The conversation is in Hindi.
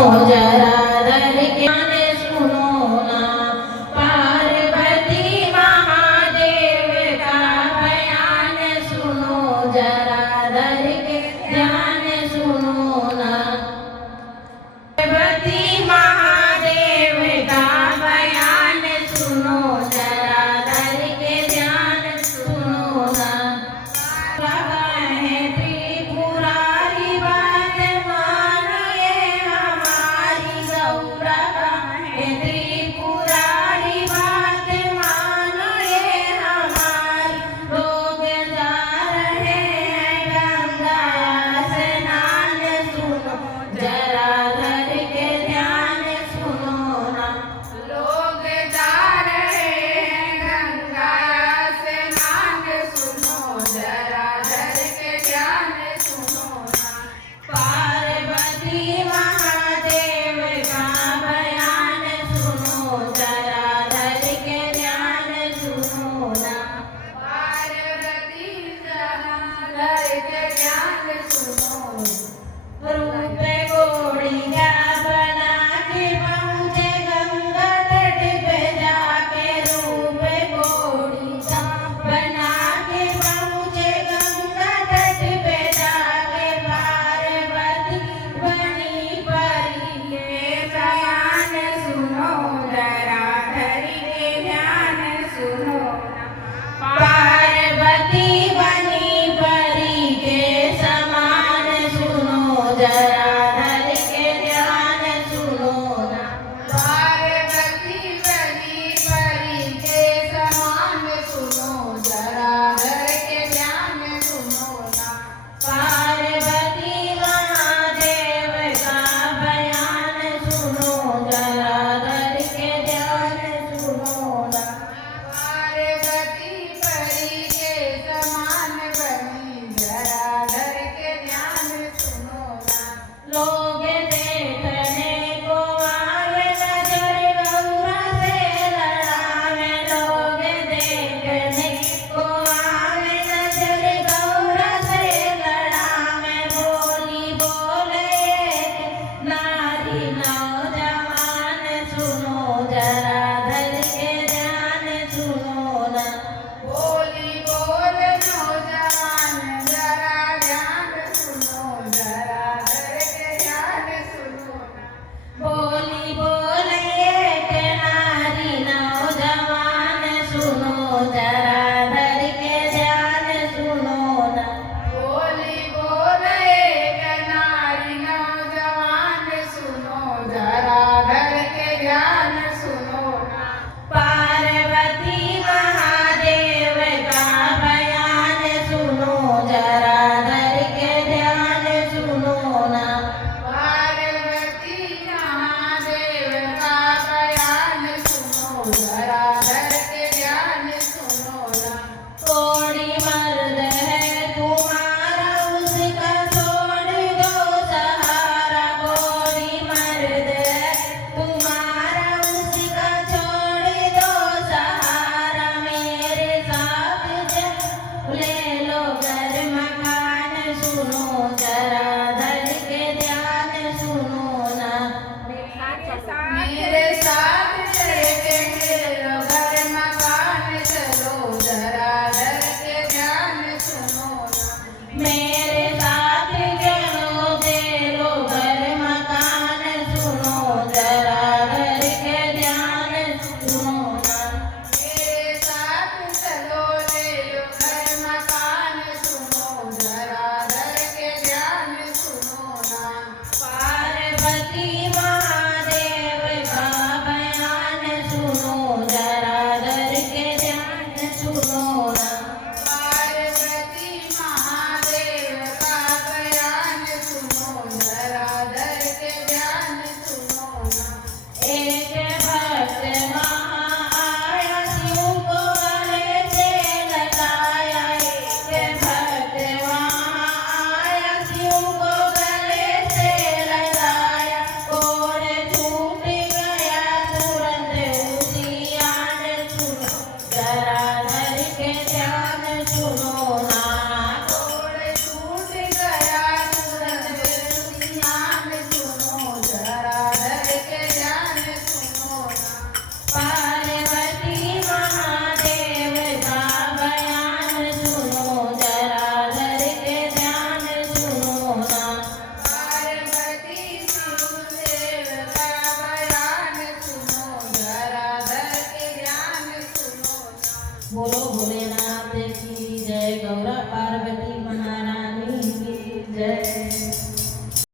जरा धर के सुनो ना, पार्वती महादेव का बयान सुनो जरा धर के ध्यान सुनो ना। पार्वती महादेव का बयान सुनो जरा धर के ध्यान सुनो ना। त्रिपुरारी बात मानो ये हमारी गौरा है, त्रिपुरारी बात मानो ये हमारी। लोग जा रहे हैं गंगा स्नान सुनो जरा धर के ध्यान सुनो ना। लोग जा रहे हैं गंगा स्नान सुनो जरा धर के ध्यान सुनो ना। पार्वती महादेव का बयान सुनो जरा धर के ध्यान सुनो ना। पार्वती धर के ध्यान सुनो। रूप घोड़िया बना के पहुँचे गंगा तट पे जाके, रूप घोड़िया बना के पहुँचे गंगा तट पे जाके। पार्वती बनी परी के बयान सुनो जरा धर के ध्यान सुनो ना। पार्वती बनी परी के समान सुनो जरा धर के ध्यान सुनो ना। पार्वती बनी परी के समान सुनो जरा धर के ध्यान सुनो ना। पार्वती महादेव का बयान सुनो जरा धर के ध्यान सुनो ना। पार्वती परी के समान बनी जरा धर के ध्यान सुनो ना। लोग देखने को आवे नजर गौरा से लड़ावे, लोग देखने को आवे नजर गौरा से लड़ावे। बोली बोले नारी नौजवान सुनो जरा धर के ध्यान सुनो ना। बोली बोल नौजवान जरा ध्यान सुनो जरा धर के ध्यान सुनो ना। बोली बोले नारी नौजवान सुनो जरा धर के ध्यान सुनो ना। बोली बोल एक नारी नौजवान सुनो जरा धर के ध्यान सुनो ना। पार्वती महादेव का बयान सुनो जरा धर के ध्यान सुनो ना। पार्वती महादेव का बयान सुनो जरा धर के ध्यान सुनो ना। कोड़ी मर्द है तुम्हारा उसका छोड़ दो सहारा, कोड़ी मर्द है तुम्हारा उसका छोड़ दो सहारा। मेरे साथ ले लो घर मकान सुनो जरा धर के ध्यान सुनो ना। मेरे साथ चलके मेरे घर मकान चलो जरा धर के ध्यान सुनो ना। मेरे साथ चलो दे लो घर मकान सुनो जरा धर के ध्यान सुनो ना। मेरे साथ चलो ले लो घर मकान सुनो जरा धर के ध्यान सुनो ना। पार्वती महादेव का बयान सुनो जरा धर के ध्यान सुनो ना। पार्वती महादेव का बयान सुनो जरा धर के ध्यान सुनो ना। एक भक्त वहाँ आया शिव को गले से लगाया, एक भक्त वहाँ आया शिव को गले से लगाया। बोलो भोलेनाथ की जय। गौरा